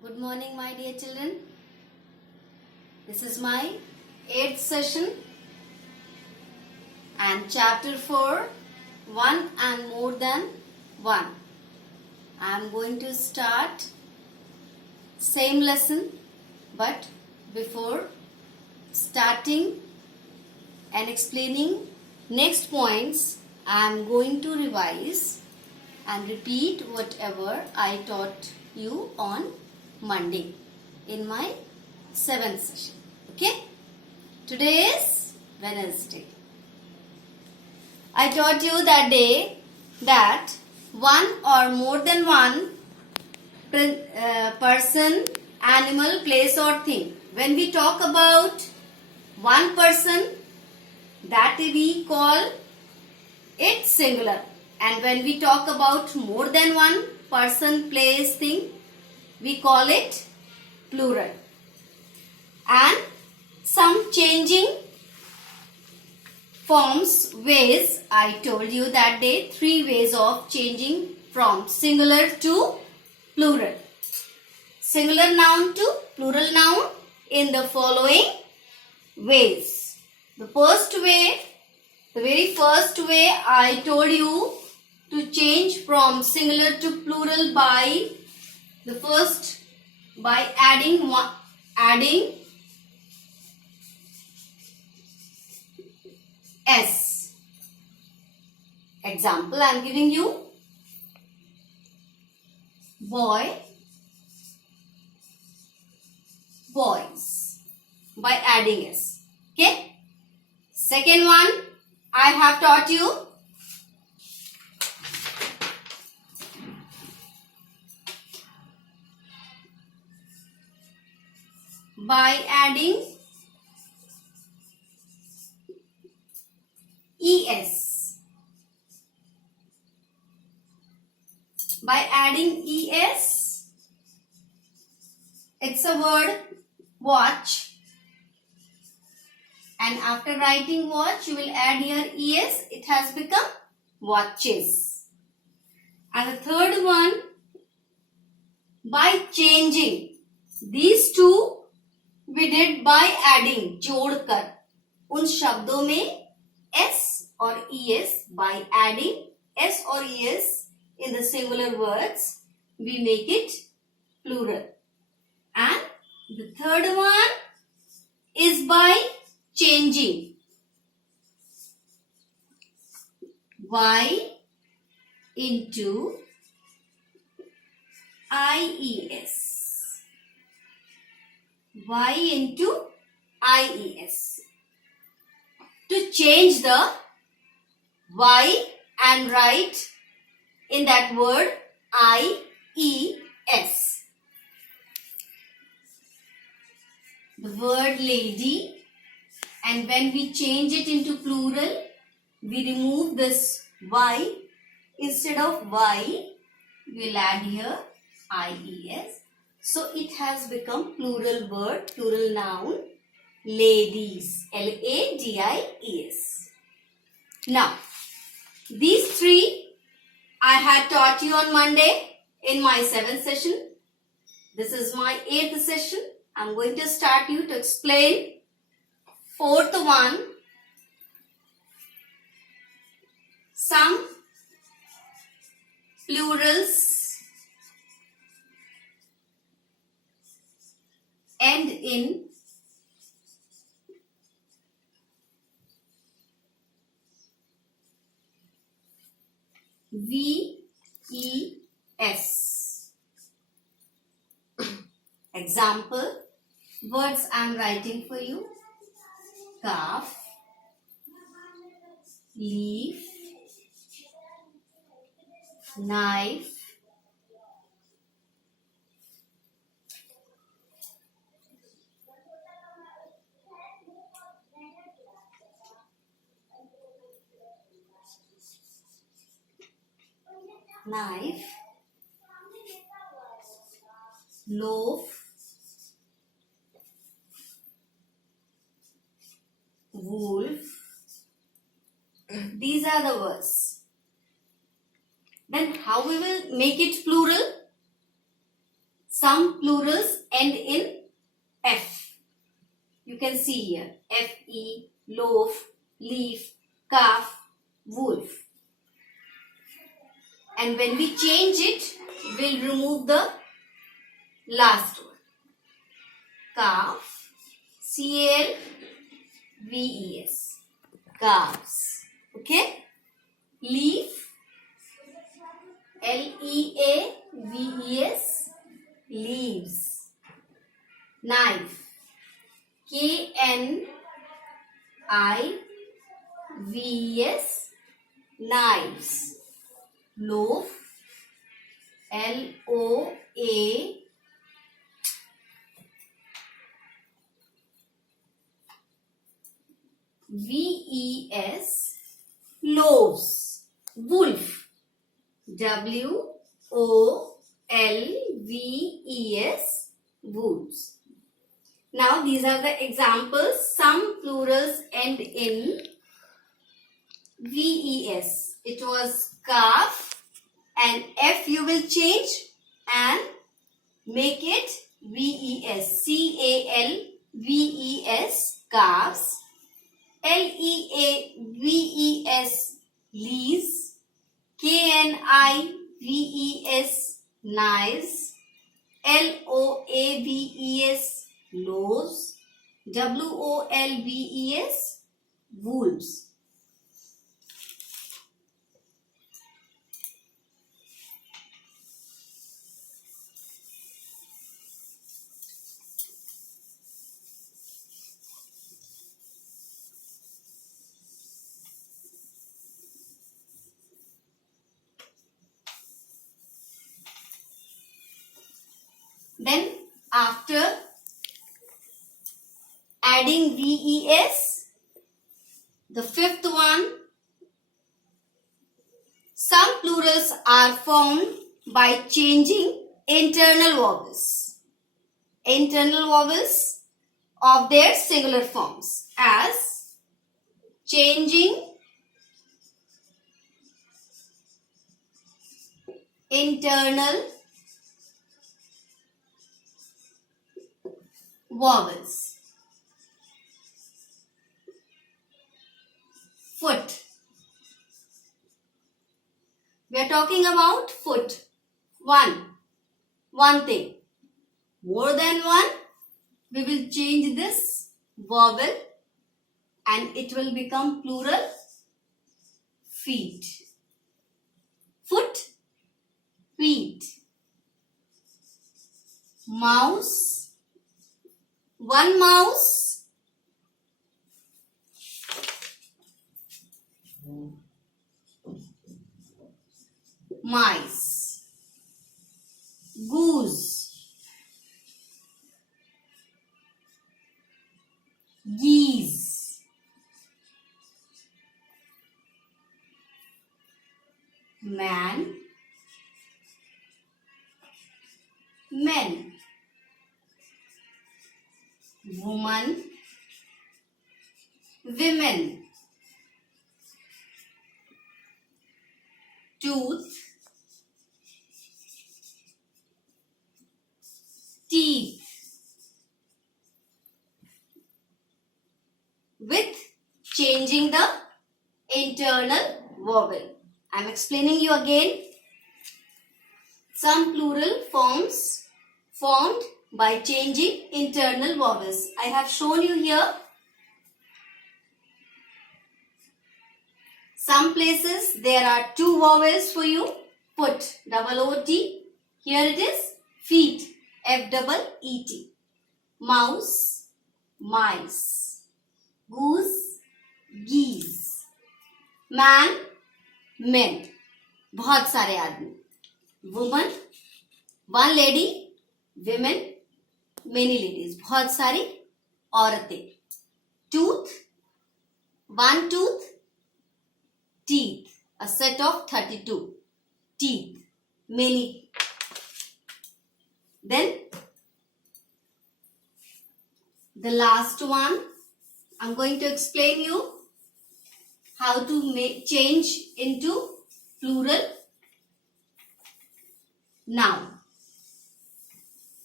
Good morning, my dear children. This is my 8th session and chapter 4, one and more than one. I am going to start same lesson, but before starting and explaining next points, I am going to revise and repeat whatever I taught you on Monday in my 7th session. Okay? Today is Wednesday. I taught you that day that one or more than one person, animal, place or thing. When we talk about one person, that we call it singular. And when we talk about more than one person, place, thing, we call it plural. And some changing forms, ways, I told you that day, 3 ways of changing from singular to plural. Singular noun to plural noun in the following ways. The very first way I told you to change from singular to plural by adding s. Example I am giving you: boy, boys, by adding s. Okay. Second one I have taught you by adding es. By adding es, it's a word watch, and after writing watch you will add here es, it has become watches. And the third one, by changing. These two we did by adding, जोड़कर. उन शब्दों में s और es, by adding s or es in the singular words, we make it plural. And the third one is by changing y into ies. Y into ies. To change the y and write in that word ies. The word lady, and when we change it into plural, we remove this y. Instead of y, we will add here ies. So it has become plural word, plural noun, ladies, L-A-D-I-E-S. Now, these 3 I had taught you on Monday in my 7th session. This is my 8th session. I'm going to start you to explain 4th one. Some plurals end in V-E-S. Example, words I am writing for you: calf, leaf, knife, loaf, wolf. These are the words. Then how we will make it plural? Some plurals end in F. You can see here F-E, loaf, leaf, calf, wolf. And when we change it, we'll remove the last one. Calf, C-A-L-V-E-S, calves. Okay? Leaf, L-E-A-V-E-S, leaves. Knife, K-N-I-V-E-S, knives. Loaf, L-O-A-V-E-S, loaves. Wolf, W-O-L-V-E-S, wolves. Now these are the examples. Some plurals end in V-E-S. It was calf, and F you will change and make it V-E-S. C-A-L-V-E-S, calves. L-E-A-V-E-S, leaves. K-N-I-V-E-S, knives. L-O-A-V-E-S, loaves. W-O-L-V-E-S, wolves. Then after adding VES, the fifth one, some plurals are formed by changing internal vowels. Internal vowels of their singular forms, as changing internal vowels. Foot. We are talking about foot. One thing. More than one, we will change this vowel and it will become plural feet. Foot, feet. Mouse, one mouse. Mice. Goose. Geese. Man. Men. Woman. Women. Tooth. Teeth. With changing the internal vowel. I am explaining you again. Some plural forms formed by changing internal vowels. I have shown you here. Some places there are two vowels for you. Foot, O-O-T. Here it is feet, F-E-E-T. Mouse, mice. Goose, geese. Man, men. बहुत सारे आदमी. Woman, one lady. Women, many ladies. बहुत सारी औरतें. Tooth, one tooth. Teeth, a set of 32 teeth, many. Then the last one, I'm going to explain you how to change into plural noun.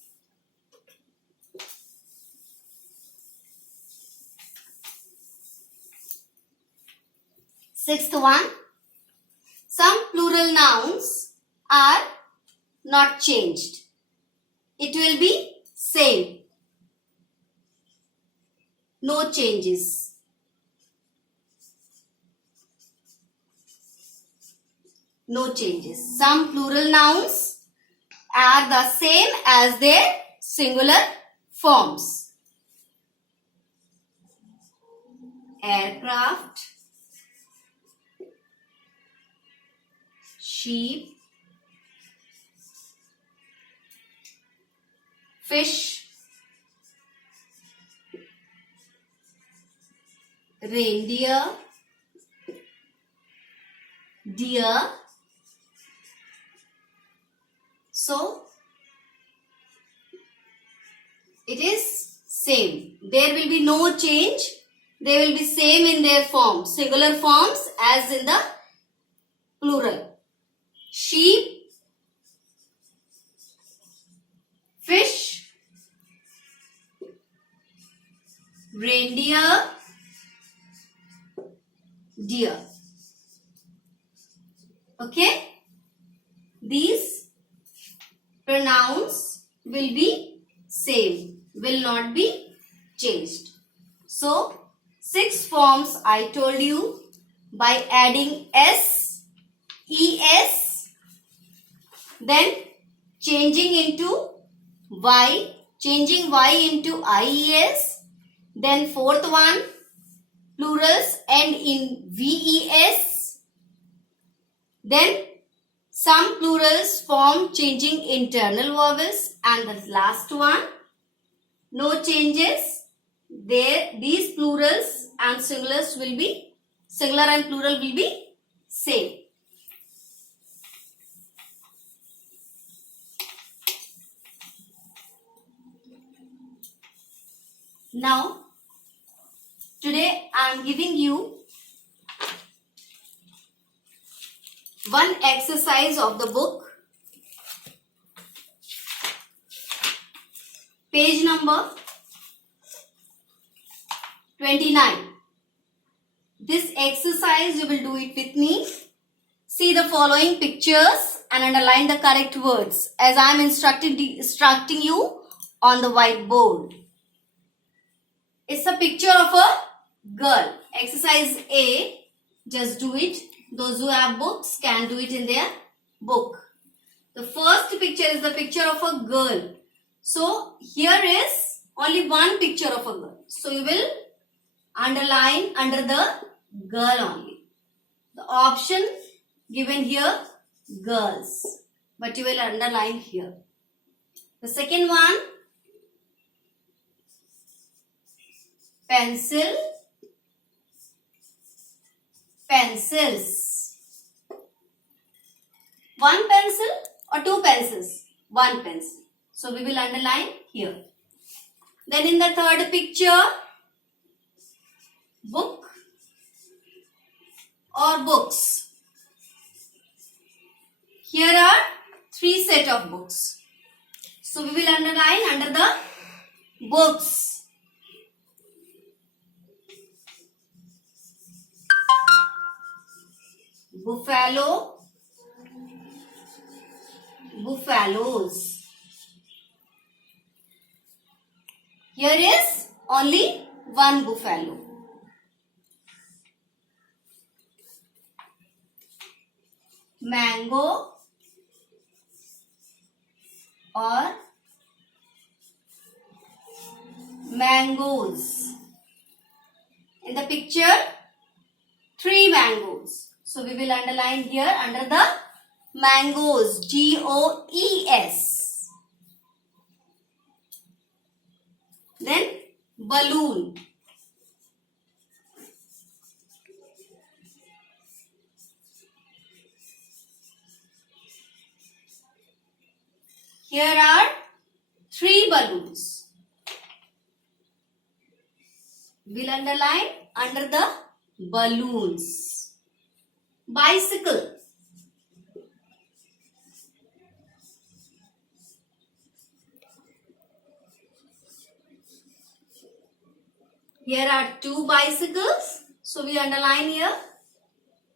Sixth one, some plural nouns are not changed. It will be same. No changes. No changes. Some plural nouns are the same as their singular forms. Aircraft, sheep, fish, reindeer, deer. So, it is same. There will be no change. They will be same in their forms, singular forms as in the plural. Sheep, fish, reindeer, deer. Okay? These pronouns will be same, will not be changed. So, 6 forms I told you by adding s, es, then changing into y, changing y into ies, then fourth one, plurals end in ves, then some plurals form changing internal vowels, and the last one, no changes. There, these plurals and singulars will be, singular and plural will be same. Now, today I am giving you one exercise of the book, page number 29. This exercise you will do it with me. See the following pictures and underline the correct words as I am instructing you on the whiteboard. It's a picture of a girl. Exercise A. Just do it. Those who have books can do it in their book. The first picture is the picture of a girl. So here is only one picture of a girl. So you will underline under the girl only. The option given here, girls. But you will underline here. The second one, pencil, pencils. One pencil or two pencils? One pencil. So we will underline here. Then in the third picture, book or books. Here are 3 set of books. So we will underline under the books. Buffalo, buffaloes. Here is only one buffalo. Mango or mangoes. In the picture, 3 mangoes. So we will underline here under the mangoes, G-O-E-S. Then balloon. Here are 3 balloons. We'll underline under the balloons. Bicycle. Here are 2 bicycles. So we underline here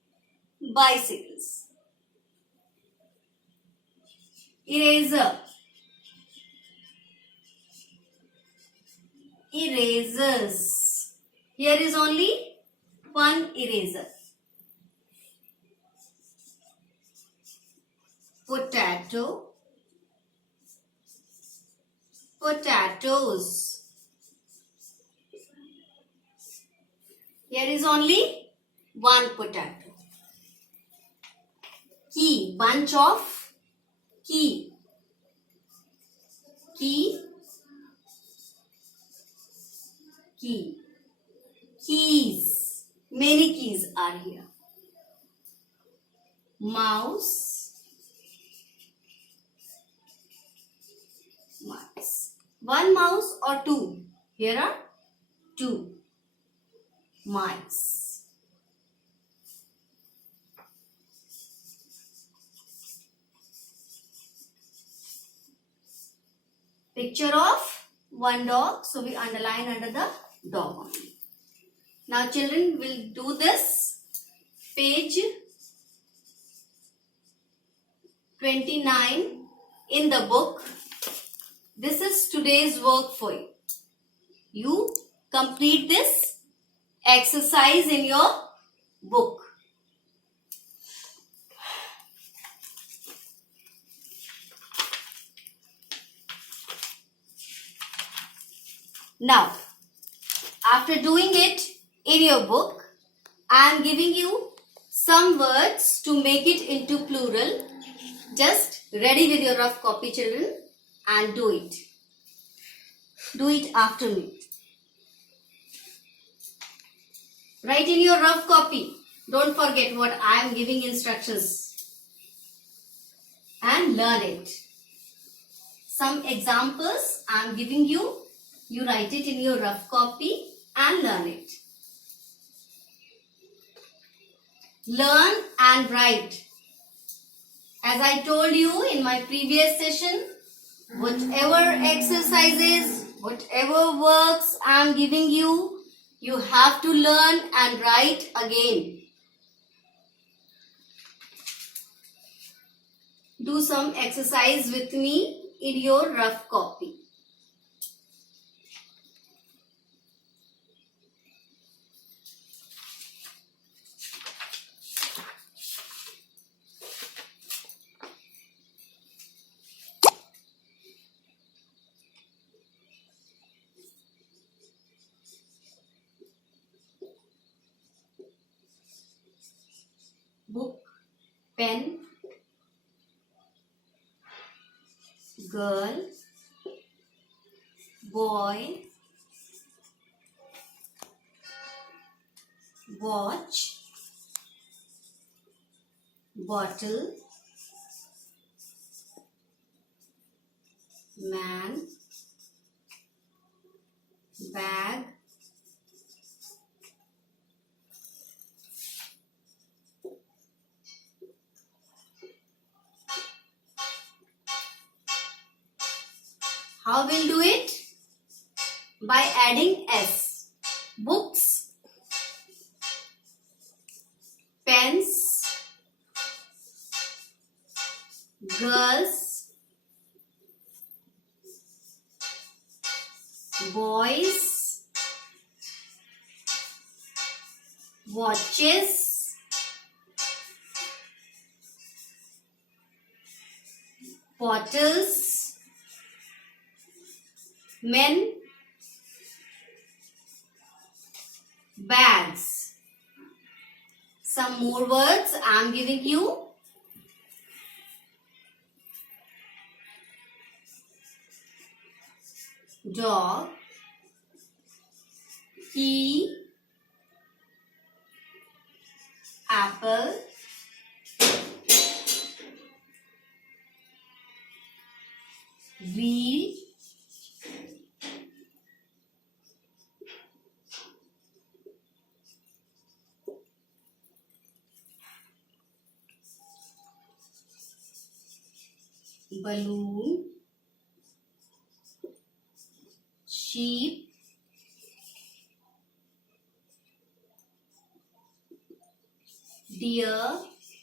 bicycles. Eraser. Erasers. Here is only one eraser. Potato. Potatoes. Here is only one potato. Key. Bunch of key. Key. Key. Keys. Many keys are here. Mouse. Mouse. One mouse or two? Here are two. Mice. Picture of one dog. So we underline under the dog only. Now children will do this. Page 29 in the book. This is today's work for you. You complete this exercise in your book. Now, after doing it in your book, I am giving you some words to make it into plural. Just ready with your rough copy, children, and do it. Do it after me. Write in your rough copy. Don't forget what I am giving instructions. And learn it. Some examples I am giving you. You write it in your rough copy and learn it. Learn and write. As I told you in my previous session, whatever exercises, whatever works I am giving you, you have to learn and write again. Do some exercise with me in your rough copy. Book, pen, girl, boy, watch, bottle, man, bag, how we'll do it? By adding S. Books, pens, girls, boys, watches, bottles, men, bags. Some more words I am giving you. Dog, key, apple, wheel, balloon, sheep, deer,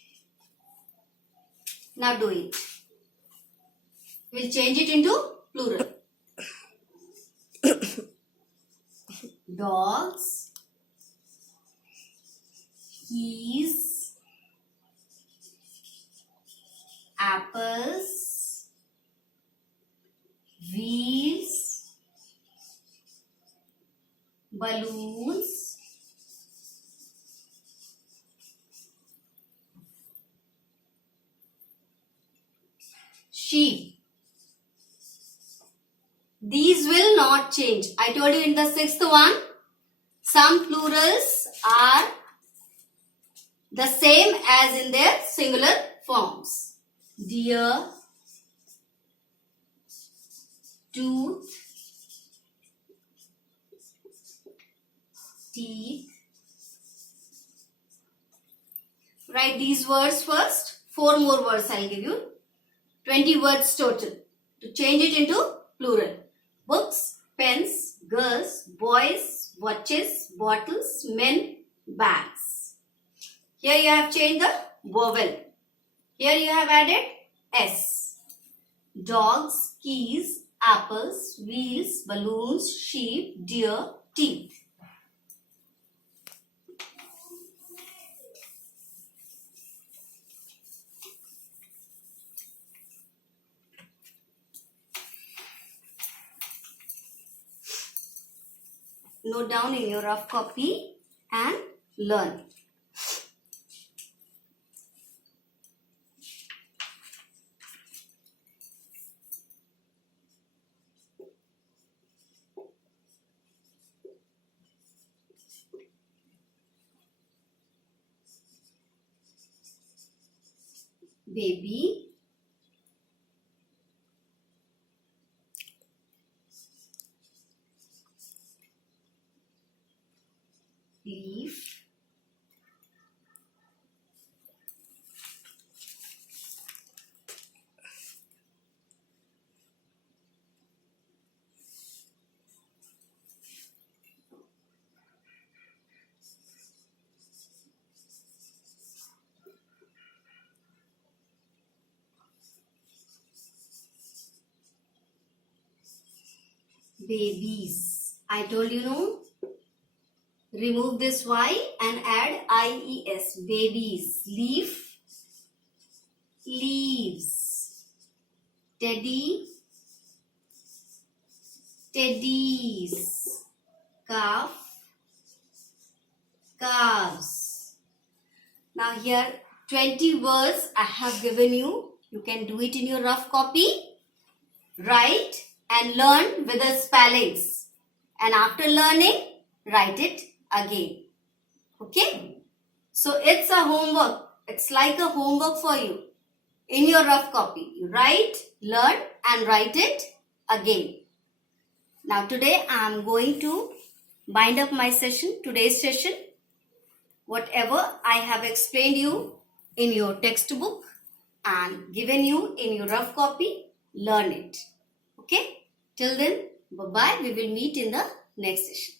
Now do it. We'll change it into plural. Dogs, keys, apples, wheels, balloons, sheep. These will not change. I told you in the sixth one, some plurals are the same as in their singular forms. Deer, tooth, teeth. Write these words first. 4 more words I'll give you. 20 words total. To change it into plural. Books, pens, girls, boys, watches, bottles, men, bags. Here you have changed the vowel. Here you have added S. Dogs, keys, apples, wheels, balloons, sheep, deer, teeth. Note down in your rough copy and learn. Baby, leaf, babies. I told you no. Remove this Y and add IES. Babies. Leaf, leaves. Teddy, teddies. Calf, calves. Now here 20 words I have given you. You can do it in your rough copy. Write and learn with the spellings. And after learning, write it again. Okay? So it's a homework. It's like a homework for you. In your rough copy, you write, learn and write it again. Now today I am going to bind up my session, today's session. Whatever I have explained you in your textbook and given you in your rough copy, learn it. Okay? Till then, bye-bye. We will meet in the next session.